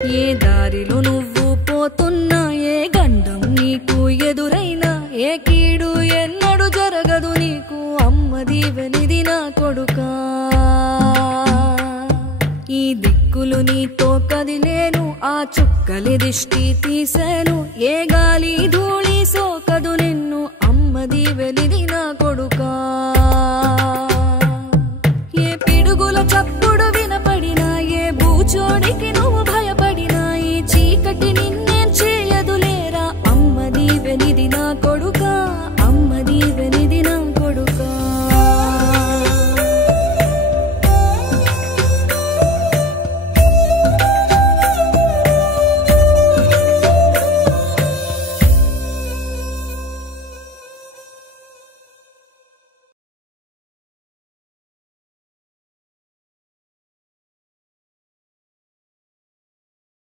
ఏ దారిలో నువ్వు పోతున్నా, ఏ గండం నీకు ఎదురైనా, ఏ కీడు ఎన్నడు జరగదు నీకు, అమ్మ దీవెనిది నా కొడుకా. ఈ దిక్కులు నీతో కదిలేను, ఆ చుక్కలి దిష్టి తీసేను, ఏ గాలి ధూళి సోకదు నిన్ను, అమ్మ దీవెనిది నా కొడుకా.